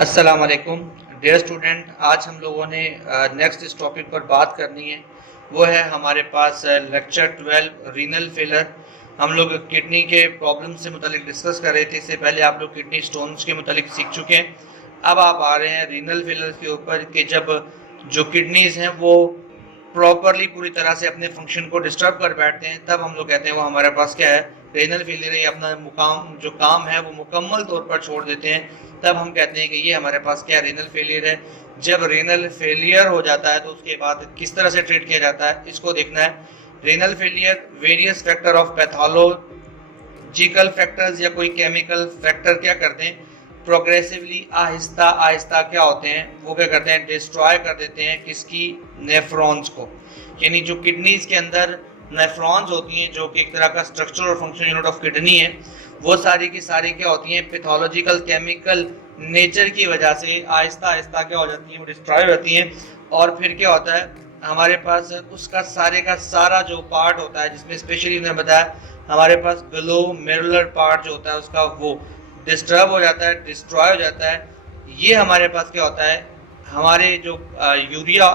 अस्सलाम वालेकुम dear student. आज हम लोगों ने नेक्स्ट इस टॉपिक पर बात करनी है। वो है हमारे पास लेक्चर 12 रीनल फेलर। हम लोग किडनी के प्रॉब्लम से मुतालिक डिस्कस कर रहे थे। इससे पहले आप लोग किडनी स्टोन्स के मुतालिक सीख चुके हैं। अब आप आ रहे हैं रीनल फेलर के ऊपर कि जब जो किडनीज हैं वो प्रॉपरली पूरी तरह से अपने फंक्शन को डिस्टर्ब कर बैठते हैं, तब हम लोग कहते हैं वो हमारे पास क्या है, रेनल फेलियर है। अपना मुकाम जो काम है वो मुकम्मल तौर पर छोड़ देते हैं, तब हम कहते हैं कि ये हमारे पास क्या रेनल फेलियर है। जब रेनल फेलियर हो जाता है तो उसके बाद किस तरह से ट्रीट किया जाता है, इसको देखना है। Renal failure various factor of pathological factors या कोई केमिकल फैक्टर क्या करते हैं, प्रोग्रेसिवली आहिस्ता आहिस्ता क्या होते हैं, वो क्या करते हैं, डिस्ट्रॉय कर देते हैं किसकी, नेफ्रॉन्स को। यानी जो किडनीज के अंदर नेफ्रॉन्स होती हैं, जो कि एक तरह का स्ट्रक्चर और फंक्शन यूनिट ऑफ किडनी है, वो सारी की सारी क्या होती हैं, पैथोलॉजिकल केमिकल नेचर की वजह से आहिस्ता आहिस्ता क्या हो जाती हैं, वो डिस्ट्रॉय हो जाती हैं। और फिर क्या होता है, हमारे पास उसका सारे का सारा जो पार्ट होता है, जिसमें स्पेशली उन्होंने बताया हमारे पास ग्लोमेरुलर पार्ट जो होता है उसका, वो डिस्टर्ब हो जाता है, डिस्ट्रॉय हो जाता है। ये हमारे पास क्या होता है, हमारे जो यूरिया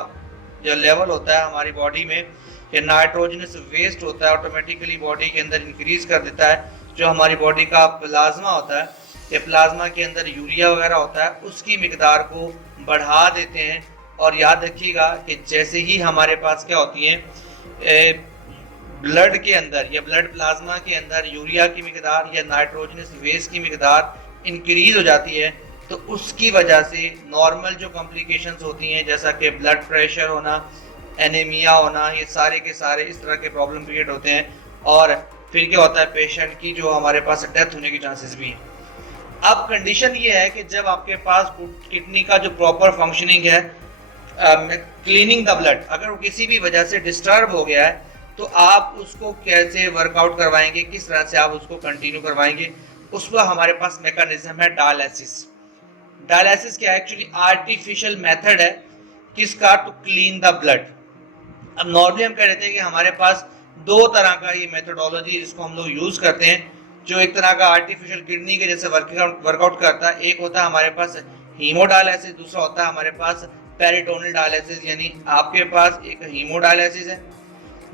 जो लेवल होता है हमारी बॉडी में, ये नाइट्रोजनस वेस्ट होता है, ऑटोमेटिकली बॉडी के अंदर इंक्रीज कर देता है। जो हमारी बॉडी का प्लाज्मा होता है, ये प्लाज्मा के अंदर यूरिया वगैरह होता है, उसकी मिकदार को बढ़ा देते हैं। और याद रखिएगा कि जैसे ही हमारे पास क्या होती है, ब्लड के अंदर या ब्लड प्लाज्मा के अंदर यूरिया की मिकदार या नाइट्रोजनस वेस्ट की मिकदार इंक्रीज हो जाती है, तो उसकी वजह से नॉर्मल जो कॉम्प्लिकेशंस होती हैं, जैसा कि ब्लड प्रेशर होना, एनीमिया होना, ये सारे के सारे इस तरह के प्रॉब्लम क्रिएट होते हैं। और फिर क्या होता है, पेशेंट की जो हमारे पास डेथ होने की चांसेस भी हैं। अब कंडीशन ये है कि जब आपके पास किडनी का जो प्रॉपर फंक्शनिंग है, क्लीनिंग द ब्लड, अगर वो किसी भी वजह से डिस्टर्ब हो गया है, तो आप उसको कैसे वर्कआउट करवाएंगे, किस तरह से आप उसको कंटिन्यू करवाएंगे, उसका हमारे पास मैकेनिज्म है डायलिसिस। डायलिसिस क्या है, एक्चुअली आर्टिफिशियल मेथड है किसका, टू क्लीन द ब्लड। अब नॉर्मली हम कह रहे थे कि हमारे पास दो तरह का ये मेथोडोलॉजी जिसको हम लोग यूज करते हैं, जो एक तरह का आर्टिफिशियल किडनी के जैसे वर्कआउट करता है। एक होता है हमारे पास हीमोडायलिसिस, दूसरा होता है हमारे पास पेरिटोनियल डायलिसिस। यानी आपके पास एक हीमोडायलिसिस है,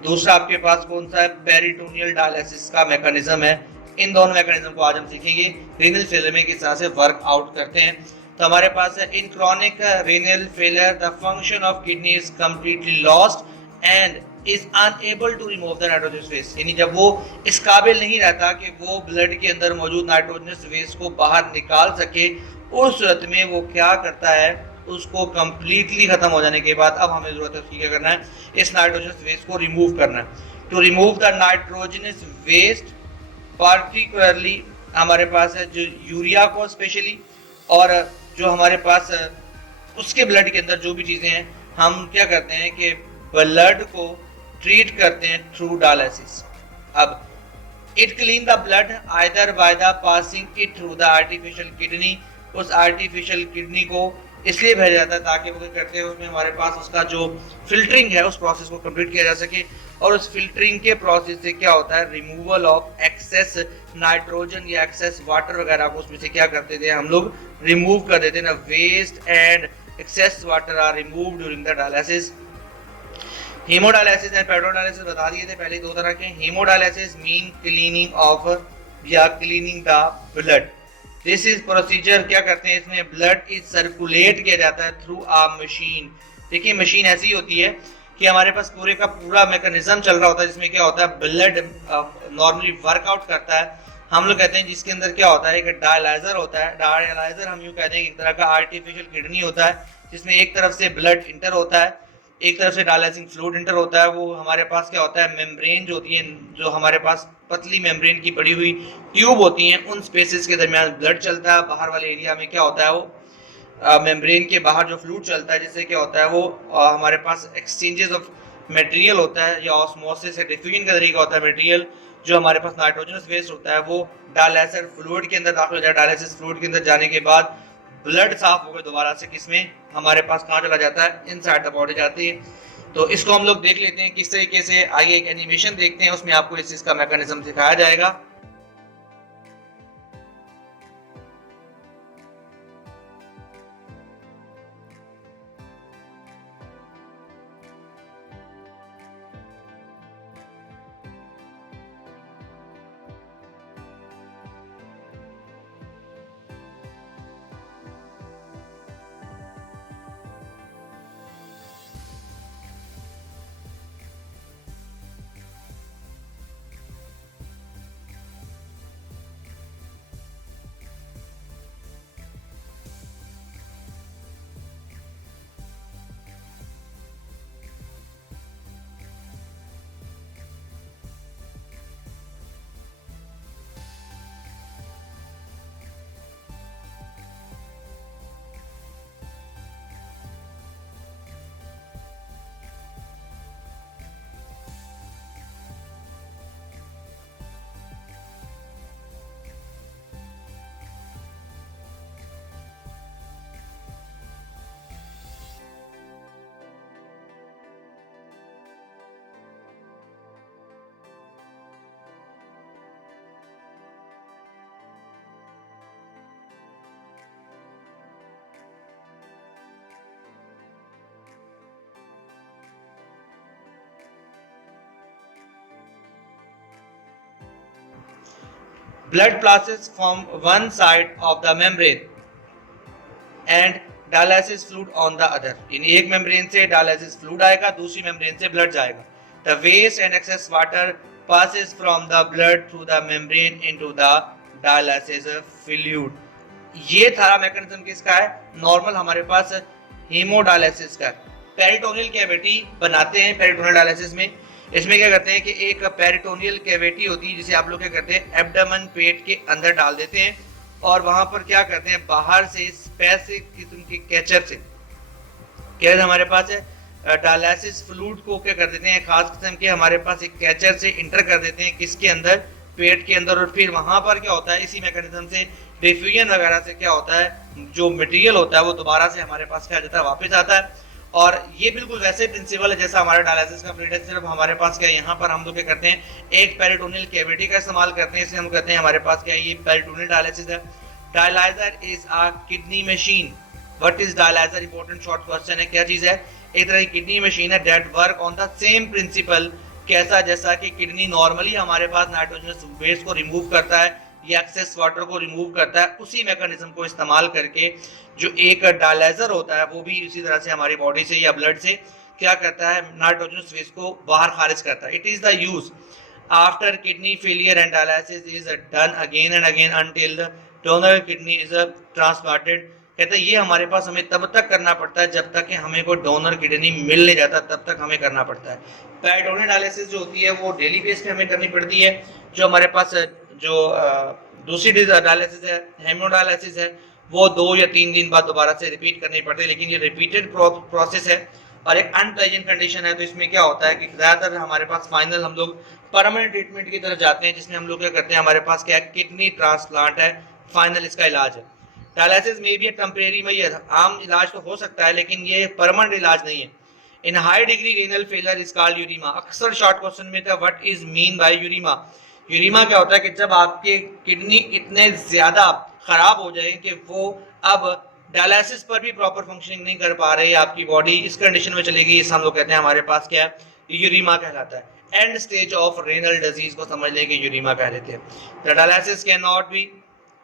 दूसरा आपके पास कौन सा है, पेरिटोनियल डायलिसिस का मैकेनिज्म है। इन दोनों मैकेनिज्म को आज हम सीखेंगे रीनल फेलियर में किस तरह से वर्क आउट करते हैं। तो हमारे पास है, in chronic renal failure the function of kidney is completely lost and is unable to remove the nitrogenous waste. यानी जब वो इस काबिल नहीं रहता कि वो ब्लड के अंदर मौजूद नाइट्रोजनस वेस्ट को बाहर निकाल सके, उस सूरत में वो क्या करता है, उसको कंप्लीटली खत्म हो जाने के बाद अब हमें जरूरत है उसकी क्या करना है, इस नाइट्रोजनस वेस्ट को रिमूव करना है। To remove the nitrogenous waste particularly हमारे पास है जो यूरिया को स्पेशली, और जो हमारे पास उसके ब्लड के अंदर जो भी चीजें हैं, हम क्या करते हैं कि ब्लड को ट्रीट करते हैं थ्रू डायलिसिस। अब it clean the blood either by the passing it through the artificial kidney. उस आर्टिफिशियल किडनी को इसलिए भेजा जाता है ताकि वो क्या करते हैं, उसमें हमारे पास उसका जो फिल्टरिंग है उस प्रोसेस को कंप्लीट किया जा सके। और उस फिल्टरिंग के प्रोसेस से क्या होता है, रिमूवल ऑफ एक्सेस नाइट्रोजन या एक्सेस वाटर वगैरह को उसमें से क्या करते थे, हम लोग रिमूव कर देते हैं ना। Waste and excess water are remove during the dialysis. Haemodialysis and peritoneal बता दिए थे पहले, दो तरह के। हीमोडायलिसिस मीन क्लीनिंग ऑफ या cleaning the blood. This is procedure क्या करते हैं, इसमें ब्लड इज सर्कुलेट किया जाता है थ्रू अ मशीन। देखिए मशीन ऐसी होती है कि हमारे पास पूरे का पूरा मैकेनिज्म चल रहा होता है, जिसमें क्या होता है, ब्लड नॉर्मली वर्कआउट करता है। हम लोग कहते हैं जिसके अंदर क्या होता है, एक डायलाइजर होता है। डायलाइजर हम यूँ कहते हैं एक तरह का आर्टिफिशियल किडनी होता है, जिसमें एक तरफ से ब्लड इंटर होता है, एक तरफ से डायलाइसिंग फ्लूइड इंटर होता है। वो हमारे पास क्या होता है, मेम्ब्रेन जो होती है, जो हमारे पास पतली मेम्ब्रेन की पड़ी हुई ट्यूब होती हैं, उन स्पेसेस के दरमियान ब्लड चलता है। बाहर वाले एरिया में क्या होता है, वो मेम्ब्रेन के बाहर जो फ्लूइड चलता है, जिससे क्या होता है, वो हमारे पास एक्सचेंजेस ऑफ मटेरियल होता है या ऑस्मोसिस से डिफ्यूजन का तरीका होता है। मटेरियल जो हमारे पास नाइट्रोजनस वेस्ट होता है वो डायलाइसर फ्लूइड के अंदर दाखिल हो जाए। डायलिसिस फ्लूइड के अंदर जाने के बाद ब्लड साफ होकर दोबारा से किसमें, हमारे पास कहाँ चला जाता है, इनसाइड द बॉडी जाती है। तो इसको हम लोग देख लेते हैं किस तरीके से। आइए एक एनिमेशन देखते हैं, उसमें आपको इस चीज का मैकेनिज्म सिखाया जाएगा। blood passes from one side of the membrane and dialysis fluid on the other. इन एक मेम्ब्रेन से dialysis fluid आएगा, दूसरी मेम्ब्रेन से blood जाएगा. The waste and excess water passes from the blood through the membrane into the dialysis fluid. ये सारा mechanism किसका है? नॉर्मल हमारे पास हीमोडायलिसिस का. पेरिटोनियल कैविटी बनाते हैं पेरिटोनियल डायलिसिस में. इसमें क्या करते हैं कि एक पेरिटोनियल कैविटी होती है जिसे आप लोग क्या करते हैं एब्डोमेन पेट के अंदर डाल देते हैं और वहां पर क्या करते हैं बाहर से स्पेसिफिक किस्म के कैचर से क्या हमारे पास है डायलिसिस फ्लूइड को क्या कर देते हैं खास किस्म के हमारे पास एक कैचर से इंटर कर देते हैं किसके अंदर पेट के अंदर. और फिर वहां पर क्या होता है इसी मैकेनिज्म से डिफ्यूजन वगैरह से क्या होता है जो मटेरियल होता है वो दोबारा से हमारे पास क्या जाता है वापस आता है. और ये बिल्कुल वैसे प्रिंसिपल है जैसा हमारा डायलिसिस का फ्लूइड है. सिर्फ हमारे पास क्या है यहाँ पर हम लोग क्या करते हैं एक पेरिटोनियल कैविटी का इस्तेमाल करते हैं. इसलिए हम कहते हैं हमारे पास क्या है ये पेरिटोनियल डायलिसिस है. Dialyser is a kidney machine. What is dialyser? Important short question है. क्या चीज है? एक तरह की किडनी मशीन है that work on the same principle. कैसा? जैसा कि किडनी नॉर्मली हमारे पास नाइट्रोजनस वेस्ट को रिमूव करता है या एक्सेस वाटर को रिमूव करता है, उसी मैकेनिज्म को इस्तेमाल करके जो एक डायलाइजर होता है वो भी इसी तरह से हमारी बॉडी से या ब्लड से क्या करता है नाइट्रोजनस वेस्ट को बाहर खारिज करता है. It is the use after kidney failure and dialysis is done again and again until the donor kidney is transplanted. कहते हैं ये हमारे पास हमें तब तक करना पड़ता है जब तक कि हमें कोई डोनर किडनी मिल नहीं जाता, तब तक हमें करना पड़ता है. पेरिटोनियल डायलिसिस जो होती है वो डेली बेस पे हमें करनी पड़ती है. जो हमारे पास जो दूसरी डायलिसिस है हेमोडायलिसिस है वो 2 या 3 दिन बाद दोबारा से रिपीट करनी पड़ती है. लेकिन ये रिपीटेड प्रोसेस है और एक अनप्लेजेंट कंडीशन है. तो इसमें क्या होता है कि ज्यादातर हमारे पास फाइनल हम लोग परमानेंट ट्रीटमेंट की तरफ जाते हैं जिसमें हम लोग क्या करते हैं हमारे पास क्या किडनी ट्रांसप्लांट है फाइनल इसका इलाज है. डायलिसिस में भी टेम्परेरी में आम इलाज तो हो सकता है लेकिन ये परमानेंट इलाज नहीं है. In high degree renal failure is called uremia. अक्सर शॉर्ट क्वेश्चन में था what is mean by uremia. Uremia क्या होता है कि जब आपके किडनी इतने ज्यादा खराब हो जाए कि वो अब डायलिसिस पर भी प्रॉपर फंक्शनिंग नहीं कर पा रहे, आपकी बॉडी इस कंडीशन में चलेगी, इस हम लोग कहते हैं हमारे पास क्या है यूरिमा कहलाता है. And stage of renal disease को समझ लेंगे यूरिमा कह लेते हैं. The dialysis can not be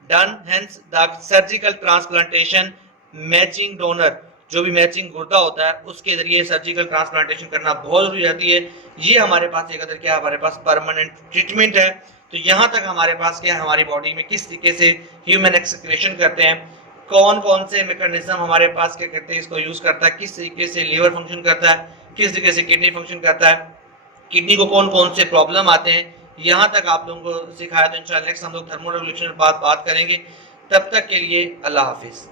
done hence the surgical transplantation matching donor. जो भी मैचिंग गुर्दा होता है उसके जरिए सर्जिकल ट्रांसप्लांटेशन करना बहुत जरूरी रहती है. ये हमारे पास एक अदर क्या हमारे पास परमानेंट ट्रीटमेंट है. तो यहाँ तक हमारे पास क्या हमारी बॉडी में किस तरीके से ह्यूमन एक्सक्रीशन करते हैं, कौन कौन से मैकेनिज्म हमारे पास क्या करते हैं इसको यूज करता है, किस तरीके से लीवर फंक्शन करता है, किस तरीके से किडनी फंक्शन करता है, किडनी को कौन कौन से प्रॉब्लम आते हैं, यहाँ तक आप लोगों को सिखाया. तो इंशाल्लाह नेक्स्ट हम लोग थर्मो रेवोल्यूशन पर बात करेंगे. तब तक के लिए अल्लाह हाफिज.